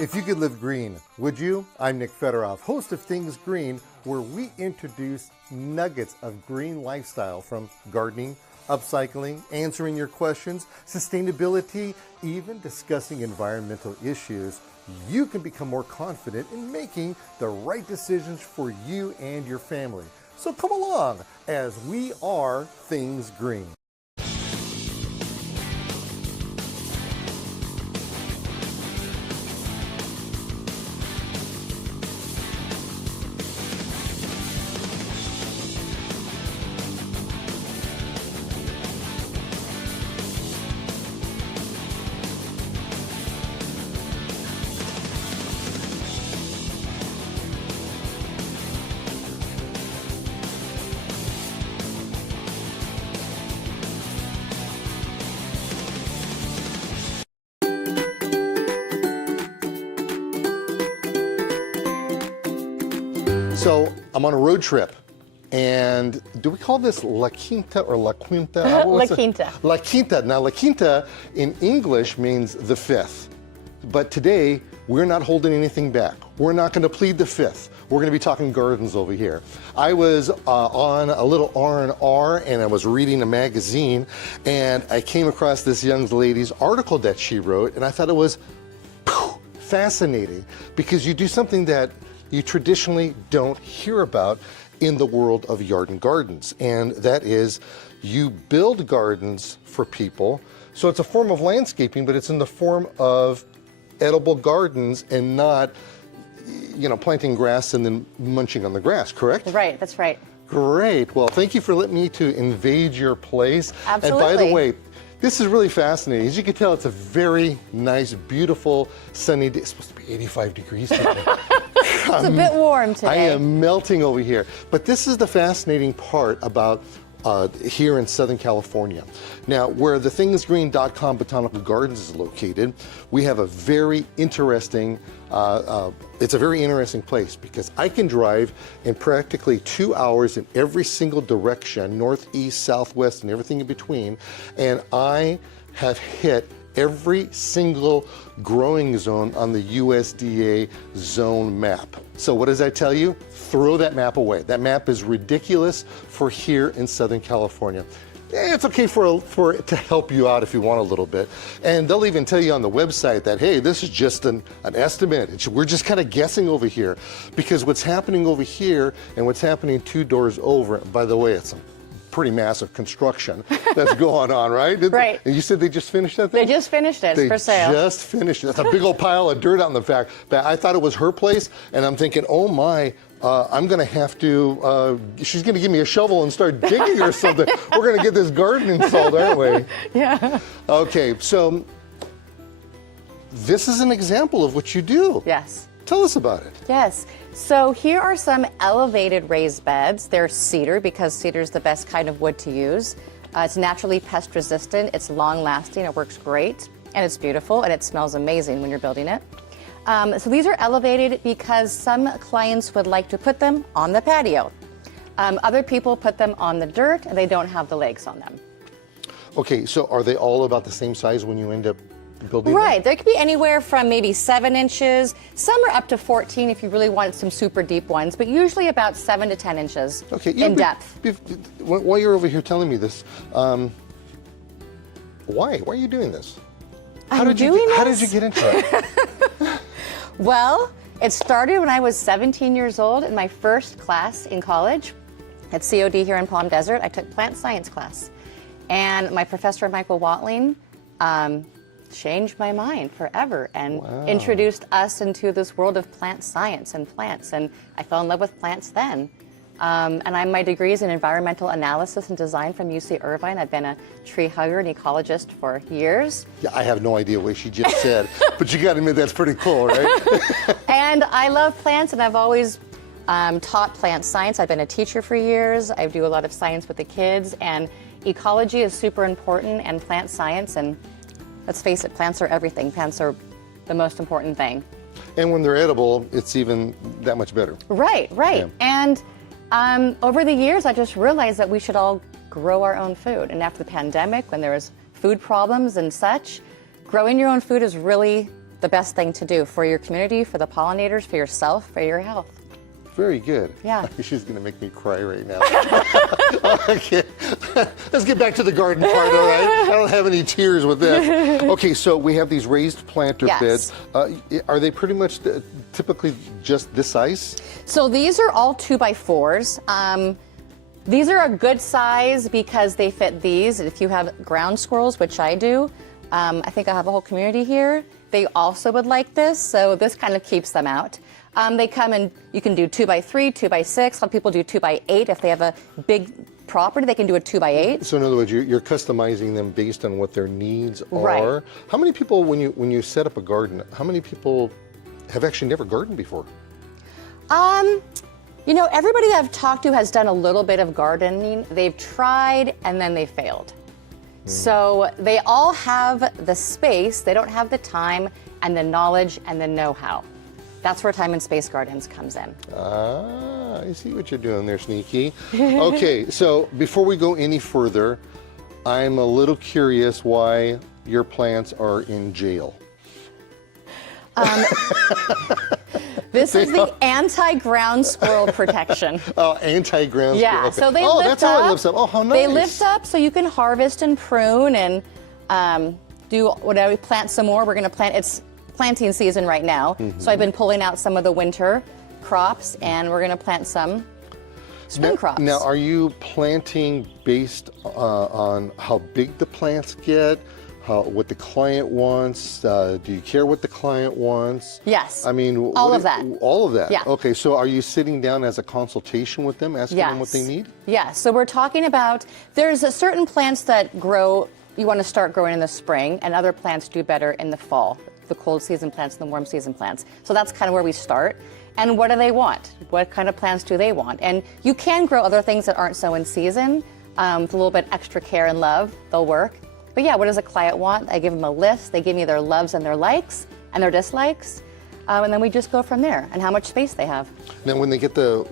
If you could live green, would you? I'm Nick Federoff, host of Things Green, where we introduce nuggets of green lifestyle from gardening, upcycling, answering your questions, sustainability, even discussing environmental issues. You can become more confident in making the right decisions for you and your family. So come along as we are Things Green. So I'm on a road trip, and do we call this La Quinta or La Quinta? La Quinta. La Quinta. Now, La Quinta in English means the fifth, but today we're not holding anything back. We're not going to plead the fifth. We're going to be talking gardens over here. I was on a little R&R, and I was reading a magazine, and I came across this young lady's article that she wrote, and I thought it was fascinating because you do something that you traditionally don't hear about in the world of yard and gardens, and that is you build gardens for people. So it's a form of landscaping, but it's in the form of edible gardens and not, you know, planting grass and then munching on the grass, correct? Right, that's right. Great. Well, thank you for letting me to invade your place. Absolutely. And by the way, this is really fascinating. As you can tell, it's a very nice, beautiful, sunny day. It's supposed to be 85 degrees today. It's a bit warm today. I am melting over here. But this is the fascinating part about here in Southern California. Now, where the thingsgreen.com Botanical Gardens is located, we have a very interesting, it's a very interesting place because I can drive in practically 2 hours in every single direction, northeast, southwest, and everything in between, and I have hit every single growing zone on the USDA zone map. So what does that tell you? Throw that map away. That map is ridiculous for here in Southern California. It's okay for it to help you out if you want a little bit. And they'll even tell you on the website that, hey, this is just an estimate. We're just kind of guessing over here. Because what's happening over here and what's happening 2 doors over, by the way, it's a pretty massive construction that's going on, right? Right. And you said they just finished that thing? They just finished it. It's for sale. They just finished it. That's a big old pile of dirt out in the back. I thought it was her place, and I'm thinking, oh my, I'm going to have to, she's going to give me a shovel and start digging or something. We're going to get this garden installed, aren't we? Yeah. Okay, so this is an example of what you do. Yes. Tell us about it. Yes. So here are some elevated raised beds. They're cedar because cedar is the best kind of wood to use. It's naturally pest resistant. It's long lasting. It works great. And it's beautiful. And it smells amazing when you're building it. So these are elevated because some clients would like to put them on the patio. Other people put them on the dirt and they don't have the legs on them. Okay, so are they all about the same size when you end up building Right, there could be anywhere from maybe 7 inches. Some are up to 14 if you really wanted some super deep ones, but usually about 7 to 10 inches in depth. While you're over here telling me this, why are you doing this? How did you get into it? Well, it started when I was 17 years old in my first class in college at COD here in Palm Desert. I took plant science class, and my professor, Michael Watling, changed my mind forever and introduced us into this world of plant science and plants, and I fell in love with plants then. And my degree is in environmental analysis and design from UC Irvine. I've been a tree hugger and ecologist for years. Yeah, I have no idea what she just said, but you got to admit that's pretty cool, right? And I love plants, and I've always taught plant science. I've been a teacher for years. I do a lot of science with the kids, and ecology is super important, and plant science, and let's face it, plants are everything. Plants are the most important thing. And when they're edible, it's even that much better. Right, right. Yeah. And over the years, I just realized that we should all grow our own food. And after the pandemic, when there was food problems and such, growing your own food is really the best thing to do for your community, for the pollinators, for yourself, for your health. Very good. Yeah. She's going to make me cry right now. Okay. Let's get back to the garden part, all right? I don't have any tears with this. Okay, so we have these raised planter Yes. beds. Are they pretty much typically just this size? So these are all 2x4s. These are a good size because they fit these. If you have ground squirrels, which I do, I think I have a whole community here, they also would like this, so this kind of keeps them out. They come in, you can do 2x3, 2x6. Some people do 2x8. If they have a big property, they can do a 2x8. So in other words, you're customizing them based on what their needs are. Right. How many people, when you set up a garden, how many people have actually never gardened before? You know, everybody that I've talked to has done a little bit of gardening. They've tried and then they failed. So they all have the space, they don't have the time and the knowledge and the know-how. That's where Thyme and Space Gardens comes in. Ah, I see what you're doing there, Sneaky. Okay, so before we go any further, I'm a little curious why your plants are in jail. This is the anti-ground squirrel protection. Oh, anti-ground squirrel. Yeah, Okay. so they oh, lift that's up. how it lifts up. Oh, how nice. They lift up so you can harvest and prune and do whatever, plant some more. We're gonna plant, it's planting season right now. So I've been pulling out some of the winter crops and we're gonna plant some spring crops. Now, are you planting based on how big the plants get? What the client wants? Do you care what the client wants? Yes. I mean, all of that. All of that? Yeah. Okay, so are you sitting down as a consultation with them, asking them what they need? Yeah, so we're talking about, there's a certain plants that grow, you want to start growing in the spring, and other plants do better in the fall, the cold season plants and the warm season plants. So that's kind of where we start. And what do they want? What kind of plants do they want? And you can grow other things that aren't so in season. With a little bit extra care and love, they'll work. But yeah, what does a client want? I give them a list. They give me their loves and their likes and their dislikes, and then we just go from there. And how much space they have. Now, when they get the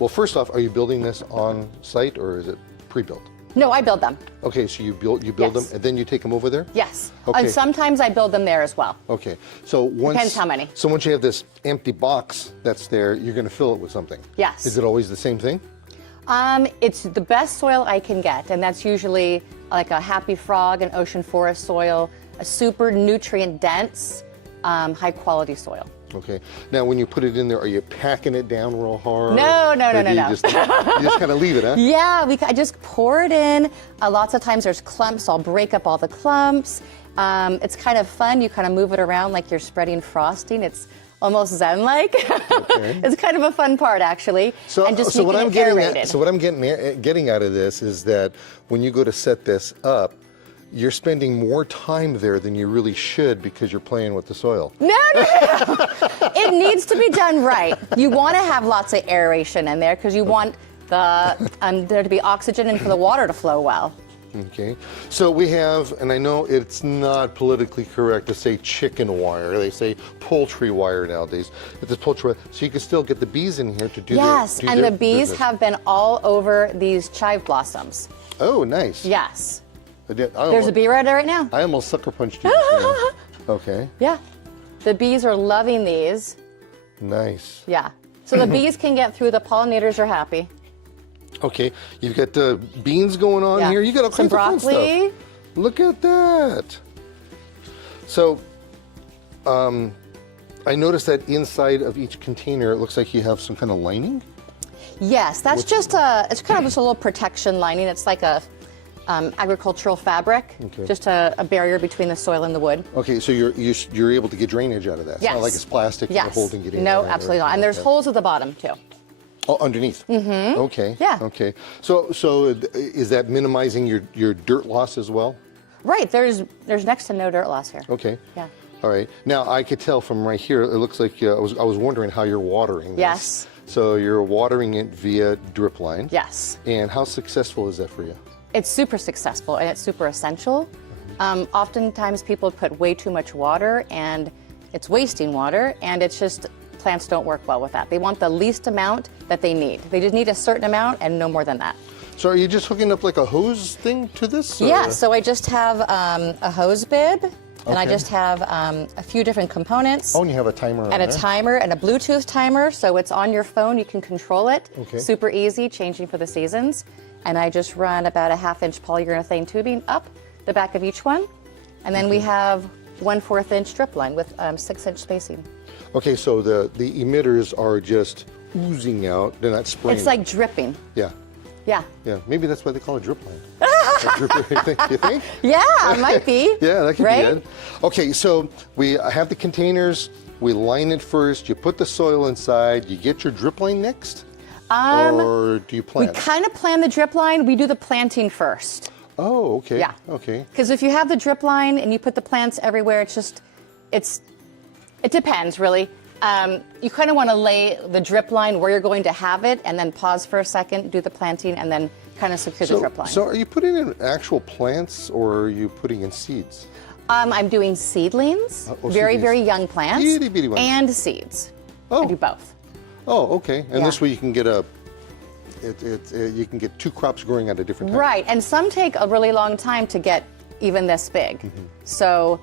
well, first off, are you building this on site or is it pre-built? No, I build them. Okay, so you build Yes. them and then you take them over there? Yes. Okay. And sometimes I build them there as well. Okay, so once Depends how many. So once you have this empty box that's there, you're going to fill it with something. Yes. Is it always the same thing? It's the best soil I can get, and that's usually like a happy frog, an ocean forest soil, a super nutrient dense, high quality soil. Okay. Now, when you put it in there, are you packing it down real hard? No. Or do you just kind of leave it, huh? Yeah, I just pour it in. Lots of times there's clumps, so I'll break up all the clumps. It's kind of fun. You kind of move it around like you're spreading frosting. It's almost zen-like. Okay. It's kind of a fun part, actually. and just so what I'm getting aerated. so what I'm getting out of this is that when you go to set this up, you're spending more time there than you really should because you're playing with the soil. No. It needs to be done right. You want to have lots of aeration in there because you want there to be oxygen and for the water to flow well. Okay, so we have, and I know it's not politically correct to say chicken wire. They say poultry wire nowadays. It's poultry wire, so you can still get the bees in here to do Yes, their and the bees business. have been all over these chive blossoms. Oh, nice. Yes. There's a bee right there right now. I almost sucker punched you. Just now. Okay. Yeah. The bees are loving these. Nice. Yeah. So the bees can get through, the pollinators are happy. Okay, you've got the beans going on Yeah. here. You got all Some kinds of fun broccoli. stuff. Look at that. So, I noticed that inside of each container, it looks like you have some kind of lining. Yes, that's it's kind of just a little protection lining. It's like a agricultural fabric, Okay. just a barrier between the soil and the wood. Okay, so you're able to get drainage out of that. It's Yes. not like it's plastic Yes. you're holding it in. No, there or absolutely not. anything And there's like holes at the bottom too. that. Oh, underneath. Mm-hmm. Okay. Yeah. Okay. So is that minimizing your dirt loss as well? Right. There's next to no dirt loss here. Okay. Yeah. All right. Now I could tell from right here. It looks like I was wondering how you're watering this. Yes. So you're watering it via drip line. Yes. And how successful is that for you? It's super successful and it's super essential. Oftentimes people put way too much water and it's wasting water, and it's just plants don't work well with that. They want the least amount that they need. They just need a certain amount and no more than that. So are you just hooking up like a hose thing to this? Or? Yeah, so I just have a hose bib And I Okay. just have a few different components. Oh, and you have a timer on And a there? timer and a Bluetooth timer, so it's on your phone. You can control it. Okay. Super easy, changing for the seasons. And I just run about a 1/2-inch polyurethane tubing up the back of each one. And then we have 1/4 inch strip line with 6-inch spacing. Okay, so the emitters are just oozing out. They're not spraying. It's like dripping. Yeah, Yeah. yeah. Maybe that's why they call it drip line. You think? Yeah, it might be. Yeah, that could right? be it. Okay, so we have the containers. We line it first. You put the soil inside. You get your drip line next? Or do you We plant? kind of plan the drip line. We do the planting first. Oh, okay. Yeah. Okay. Because if you have the drip line and you put the plants everywhere, it depends really. You kind of want to lay the drip line where you're going to have it and then pause for a second, do the planting, and then kind of secure the drip line. So are you putting in actual plants or are you putting in seeds? I'm doing seedlings, very, seedlings. very young plants, Itty bitty ones. and seeds. Oh. I do both. Oh, okay. And Yeah. this way you can get you can get 2 crops growing at a different time. Right, and some take a really long time to get even this big. Mm-hmm. So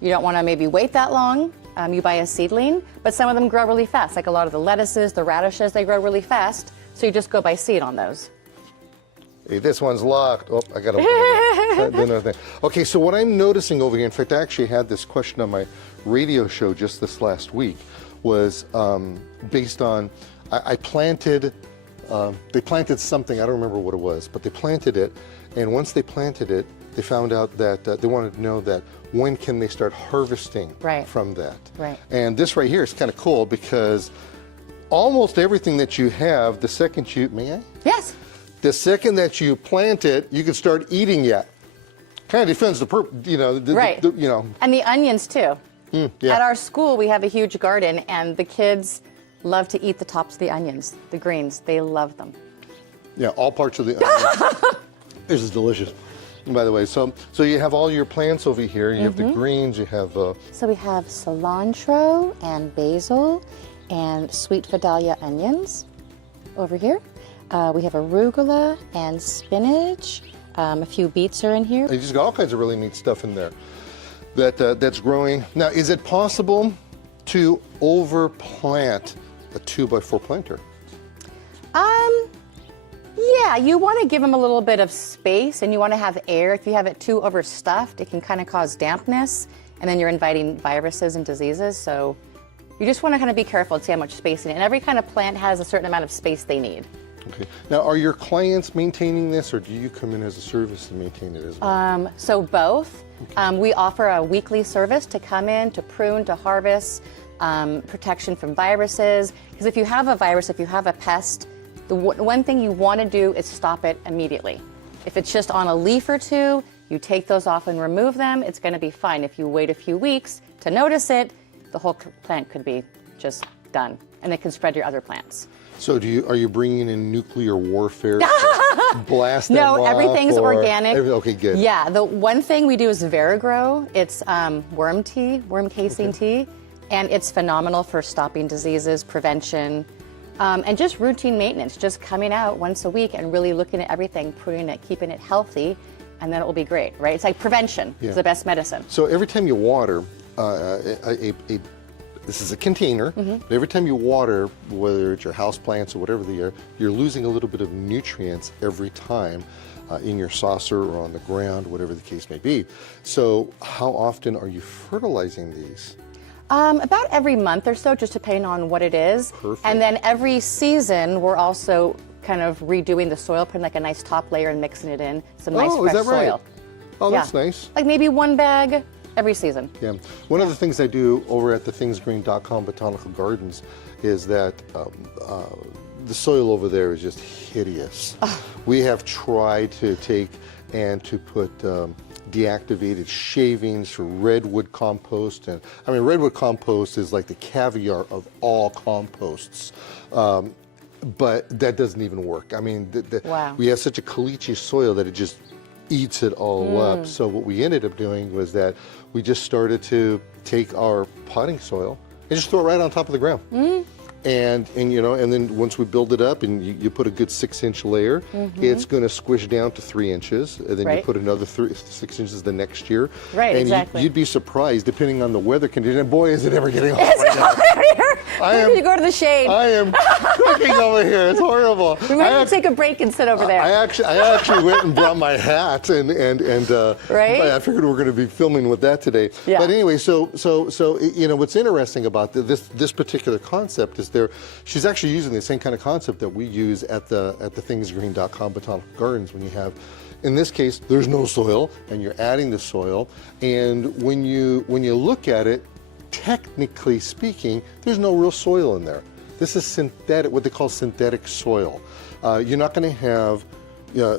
you don't want to maybe wait that long. You buy a seedling, but some of them grow really fast. Like a lot of the lettuces, the radishes, they grow really fast. So you just go by seed on those. Hey, this one's locked. Oh, I got to do another thing. Okay, so what I'm noticing over here, in fact, I actually had this question on my radio show just this last week, was based on, I planted, they planted something, I don't remember what it was, but they planted it, and once they planted it, they found out that they wanted to know that when can they start harvesting Right. from that. Right. And this right here is kind of cool because almost everything that you have, the second you, may I? Yes. The second that you plant it, you can start eating it. Kind of defends the Right. And the onions too. yeah. At our school, we have a huge garden, and the kids love to eat the tops of the onions, the greens. They love them. Yeah, all parts of the onion. This is delicious. By the way, so you have all your plants over here. You have the greens. You have. So we have cilantro and basil and sweet Vidalia onions over here. We have arugula and spinach. A few beets are in here. You just got all kinds of really neat stuff in there that's growing. Now, is it possible to overplant a 2x4 planter? Yeah, you want to give them a little bit of space, and you want to have air. If you have it too overstuffed, it can kind of cause dampness, and then you're inviting viruses and diseases. So you just want to kind of be careful and see how much space in it. And every kind of plant has a certain amount of space they need. Okay. Now, are your clients maintaining this, or do you come in as a service to maintain it as well? So both. We offer a weekly service to come in, to prune, to harvest, protection from viruses. Because if you have a virus, if you have a pest, the one thing you want to do is stop it immediately. If it's just on a leaf or two, you take those off and remove them, it's going to be fine. If you wait a few weeks to notice it, the whole plant could be just done, and it can spread your other plants. So are you bringing in nuclear warfare to blast them No, off, everything's or organic. Okay, good. Yeah, the one thing we do is Verigrow. It's worm tea, worm casing tea, and it's phenomenal for stopping diseases, prevention, and just routine maintenance, just coming out once a week and really looking at everything, pruning it, keeping it healthy, and then it will be great, right? It's like prevention is the best medicine. So every time you water, this is a container. But every time you water, whether it's your house plants or whatever they are, you're losing a little bit of nutrients every time in your saucer or on the ground, whatever the case may be. So how often are you fertilizing these? About every month or so, just depending on what it is. Perfect. And then every season, we're also kind of redoing the soil, putting like a nice top layer and mixing it in, some nice Oh, fresh is that right? soil. Oh, Yeah. that's nice. Like maybe one bag every season. Yeah. One of the things I do over at the thingsgreen.com Botanical Gardens is that the soil over there is just hideous. We have tried to take and to put deactivated shavings for redwood compost, and I mean redwood compost is like the caviar of all composts. But that doesn't even work. I mean, Wow. we have such a caliche soil that it just eats it all up. So what we ended up doing was that we just started to take our potting soil and just throw it right on top of the ground. and then once we build it up and you put a good 6-inch layer, it's going to squish down to 3 inches, and then you put another 6 inches the next year. Right, and exactly. You'd be surprised, depending on the weather condition. And boy, is it ever getting hot right now. You go to the shade. I am cooking over here. It's horrible. We might have to take a break and sit over there. I actually went and brought my hat and Right? I figured we're going to be filming with that today. Yeah. But anyway, so what's interesting about this particular concept is she's actually using the same kind of concept that we use at the thingsgreen.com botanical gardens. When you have, in this case, there's no soil and you're adding the soil, and when you look at it, technically speaking, there's no real soil in there. This is synthetic, what they call synthetic soil. You're not going to have,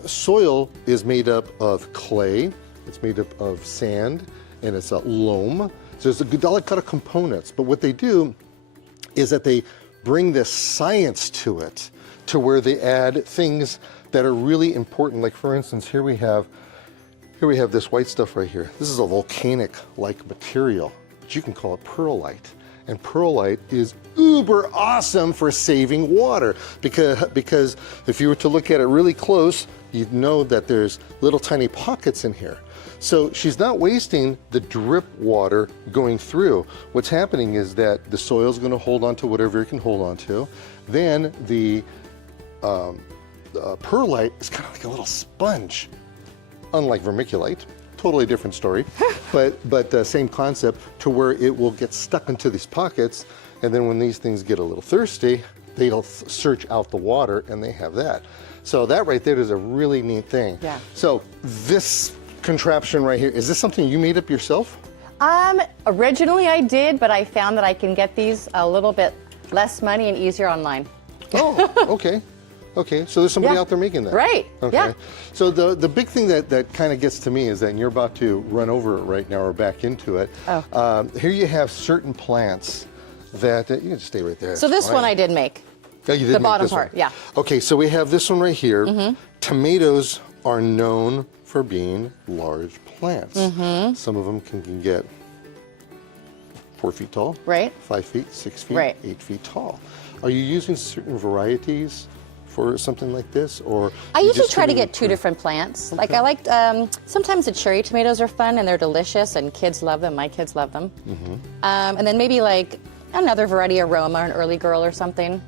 soil is made up of clay, it's made up of sand, and it's a loam. So there's a lot of components, but what they do is that they bring this science to it, to where they add things that are really important. Like, for instance, here we have this white stuff right here. This is a volcanic-like material, but you can call it perlite. And perlite is uber awesome for saving water, because if you were to look at it really close, you'd know that there's little tiny pockets in here. So she's not wasting the drip water going through. What's happening is that the soil's going to hold on to whatever it can hold on to. Then the perlite is kind of like a little sponge, unlike vermiculite. Totally different story, but same concept, to where it will get stuck into these pockets, and then when these things get a little thirsty, they'll search out the water, and they have that. So that right there is a really neat thing. Yeah. So this contraption right here, is this something you made up yourself? Originally I did, but I found that I can get these a little bit less money and easier online. Oh, okay. Okay, so there's somebody out there making that. Right, okay. yeah. So the big thing that kind of gets to me is that, and you're about to run over it right now or back into it, here you have certain plants that, you can just stay right there. So this one I did make. Oh, you did the make bottom this part, one. yeah. Okay, so we have this one right here. Tomatoes are known for being large plants. Some of them can get 4 feet tall, right? 5 feet, 6 feet, right. 8 feet tall. Are you using certain varieties for something like this, or I usually try to get 2 different plants. Okay. Like I like, sometimes the cherry tomatoes are fun and they're delicious and kids love them. My kids love them. And then maybe like another variety, Aroma, an early girl or something.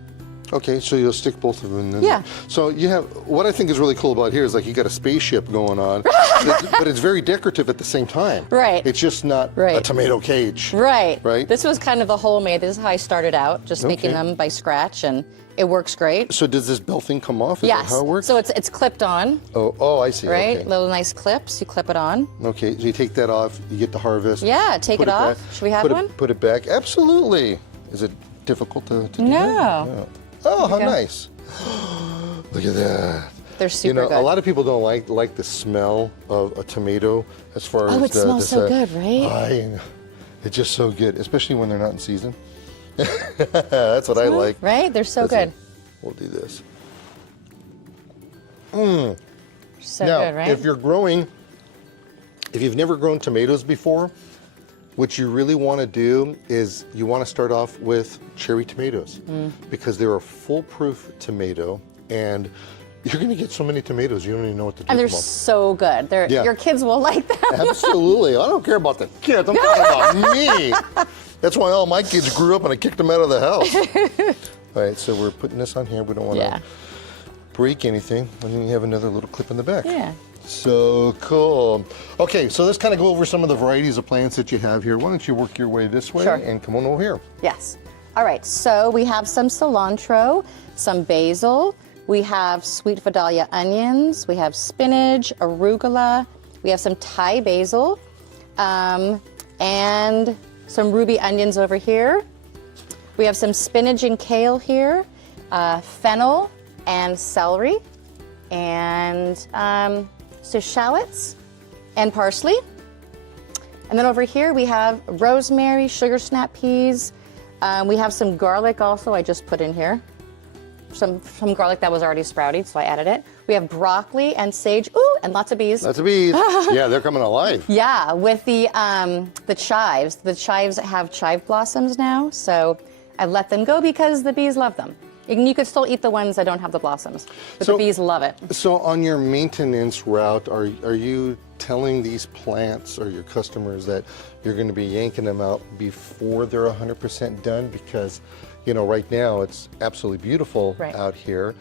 Okay, so you'll stick both of them in. Yeah. So you have, what I think is really cool about here is like you got a spaceship going on, but it's very decorative at the same time. Right. It's just not a tomato cage. Right. Right. This was kind of the homemade. This is how I started out, just making them by scratch, and it works great. So does this bell thing come off? Is yes. that how it works? So it's clipped on. Oh, I see. Right. Okay. Little nice clips. You clip it on. Okay. So you take that off. You get the harvest. Yeah. Take it off. Back, Should we have one? Put it back. Absolutely. Is it difficult to do? No. Oh, how nice. Look at that. They're super good. A lot of people don't like the smell of a tomato as far as it smells so good, right? It's just so good, especially when they're not in season. That's what I like. Right? They're so good. We'll do this. So now, good, right? if you've never grown tomatoes before, what you really want to do is you want to start off with cherry tomatoes, because they're a foolproof tomato, and you're going to get so many tomatoes you don't even know what to do and they're with them. so good. Your kids will like them. Absolutely. I don't care about the kids. I'm talking about me. That's why all my kids grew up and I kicked them out of the house. All right, so we're putting this on here. We don't want to break anything. And then you have another little clip in the back. Yeah. So cool. Okay, so let's kind of go over some of the varieties of plants that you have here. Why don't you work your way this way and come on over here. Yes. All right, so we have some cilantro, some basil, we have sweet Vidalia onions, we have spinach, arugula, we have some Thai basil, and some ruby onions over here. We have some spinach and kale here, fennel and celery, and so shallots and parsley. And then over here we have rosemary, sugar snap peas. We have some garlic also I just put in here. Some garlic that was already sprouted, so I added it. We have broccoli and sage, and lots of bees. Lots of bees. Yeah, they're coming alive. Yeah, with the chives. The chives have chive blossoms now, so I let them go because the bees love them. And you could still eat the ones that don't have the blossoms, but the bees love it. So on your maintenance route, are you telling these plants or your customers that you're going to be yanking them out before they're 100% done? Because, you know, right now it's absolutely beautiful out here.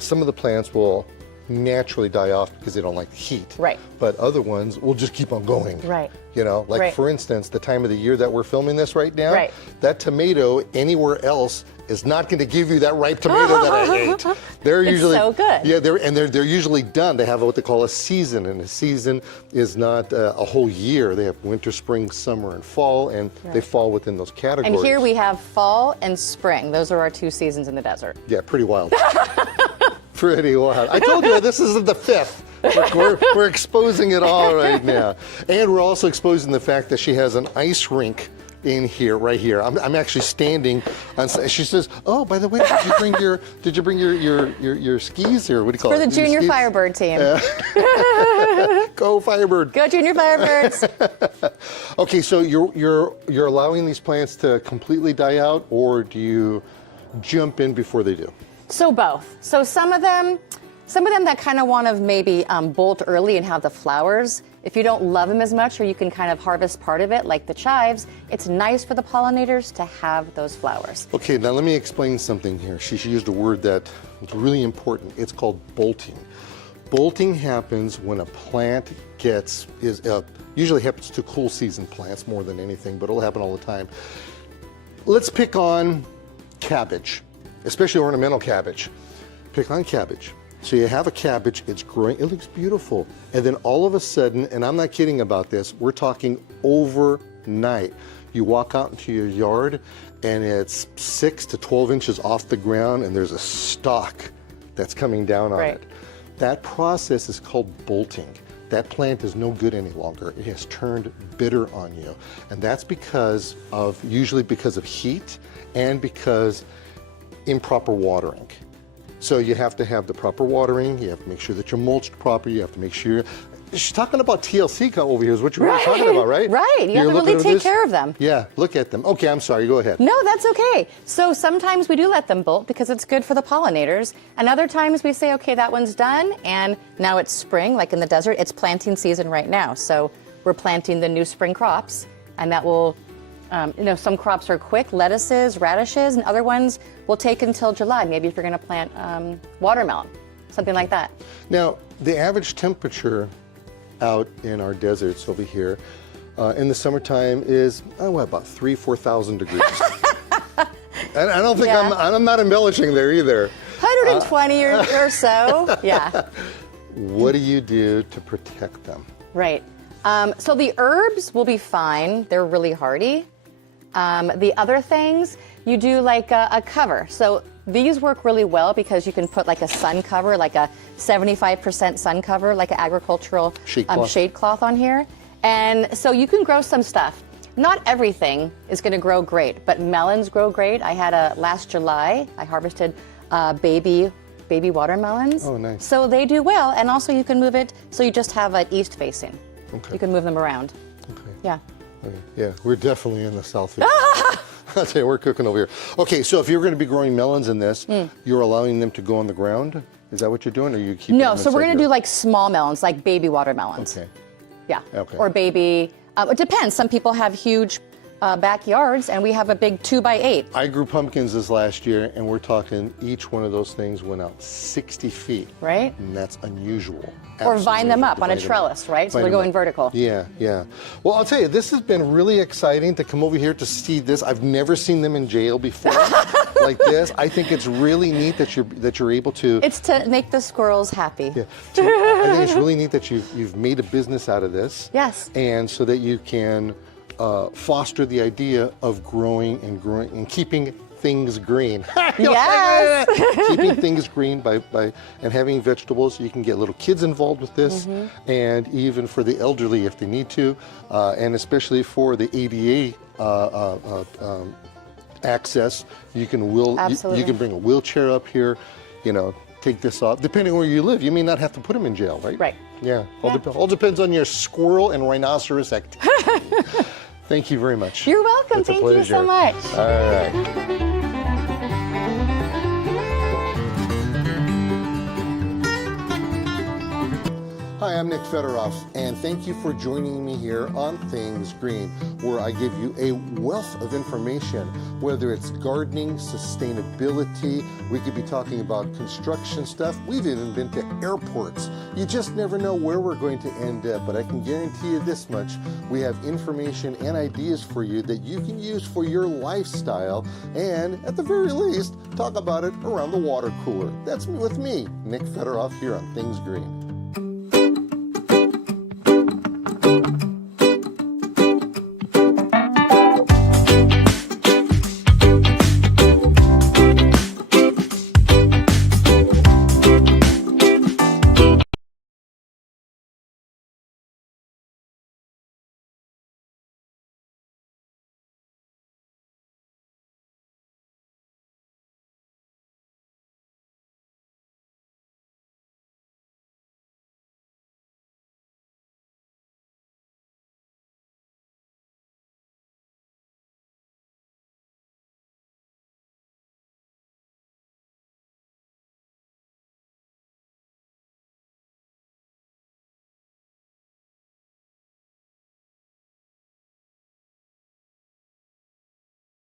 Some of the plants will naturally die off because they don't like the heat. Right. But other ones will just keep on going. Right. You know, like for instance, the time of the year that we're filming this right now, that tomato anywhere else is not going to give you that ripe tomato that I ate. They're usually so good. Yeah, they're usually done. They have what they call a season, and a season is not a whole year. They have winter, spring, summer, and fall, and they fall within those categories. And here we have fall and spring. Those are our 2 seasons in the desert. Yeah, pretty wild. Pretty wild. I told you this is the 5th. We're exposing it all right now. And we're also exposing the fact that she has an ice rink in here, right here. I'm actually standing on, she says, oh, by the way, did you bring your skis, or what do you call it? For the Junior Firebird team. Go Firebird. Go Junior Firebirds. Okay, so you're allowing these plants to completely die out, or do you jump in before they do? So both. So some of them that kind of want to maybe bolt early and have the flowers, if you don't love them as much, or you can kind of harvest part of it, like the chives, it's nice for the pollinators to have those flowers. Okay, now let me explain something here. She used a word that is really important. It's called bolting. Bolting happens when a plant usually happens to cool season plants more than anything, but it'll happen all the time. Let's pick on cabbage, especially ornamental cabbage. Pick on cabbage. So you have a cabbage, it's growing, it looks beautiful. And then all of a sudden, and I'm not kidding about this, we're talking overnight. You walk out into your yard and it's 6 to 12 inches off the ground and there's a stalk that's coming down on it. That process is called bolting. That plant is no good any longer. It has turned bitter on you. And that's usually because of heat and because improper watering. So you have to have the proper watering, you have to make sure that you're mulched properly, you have to make sure. She's talking about TLC over here is what you're talking about, right? Right, you have to really take care of them. Yeah, look at them. Okay, I'm sorry, go ahead. No, that's okay. So sometimes we do let them bolt because it's good for the pollinators, and other times we say, okay, that one's done, and now it's spring, like in the desert, it's planting season right now. So we're planting the new spring crops, and that will, some crops are quick, lettuces, radishes, and other ones will take until July. Maybe if you're going to plant watermelon, something like that. Now, the average temperature out in our deserts over here in the summertime is about 4,000 degrees. And I don't think I'm not embellishing there either. 120 or so, yeah. What do you do to protect them? Right. So the herbs will be fine. They're really hardy. The other things, you do like a cover. So these work really well because you can put like a sun cover, like a 75% sun cover, like an agricultural shade cloth on here. And so you can grow some stuff. Not everything is going to grow great, but melons grow great. I had last July, I harvested baby watermelons. Oh, nice. So they do well, and also you can move it so you just have it east facing. Okay. You can move them around. Okay. Yeah. Okay. Yeah, we're definitely in the south. I'll tell you, we're cooking over here. Okay, so if you're going to be growing melons in this, you're allowing them to go on the ground? Is that what you're doing, or you keep? No, so we're going to do like small melons, like baby watermelons. Okay. Yeah. Okay. Or baby. It depends. Some people have huge backyards, and we have a big 2x8. I grew pumpkins this last year, and we're talking each one of those things went out 60 feet. Right. And that's unusual. Or vine them up on a trellis, right? So they're going vertical. Yeah, yeah. Well, I'll tell you, this has been really exciting to come over here to see this. I've never seen them in jail before like this. I think it's really neat that you're able to. It's to make the squirrels happy. Yeah. I think it's really neat that you've made a business out of this. Yes. And so that you can foster the idea of growing and keeping things green. Yes. Keeping things green by and having vegetables. You can get little kids involved with this, and even for the elderly if they need to, and especially for the ADA access. You can bring a wheelchair up here. Take this off. Depending on where you live, you may not have to put them in jail, right? Right. Yeah. All depends on your squirrel and rhinoceros activity. Thank you very much. You're welcome. Thank you so much. All right. Hi, I'm Nick Federoff, and thank you for joining me here on Things Green, where I give you a wealth of information, whether it's gardening, sustainability, we could be talking about construction stuff, we've even been to airports. You just never know where we're going to end up, but I can guarantee you this much, we have information and ideas for you that you can use for your lifestyle, and at the very least, talk about it around the water cooler. That's with me, Nick Federoff, here on Things Green.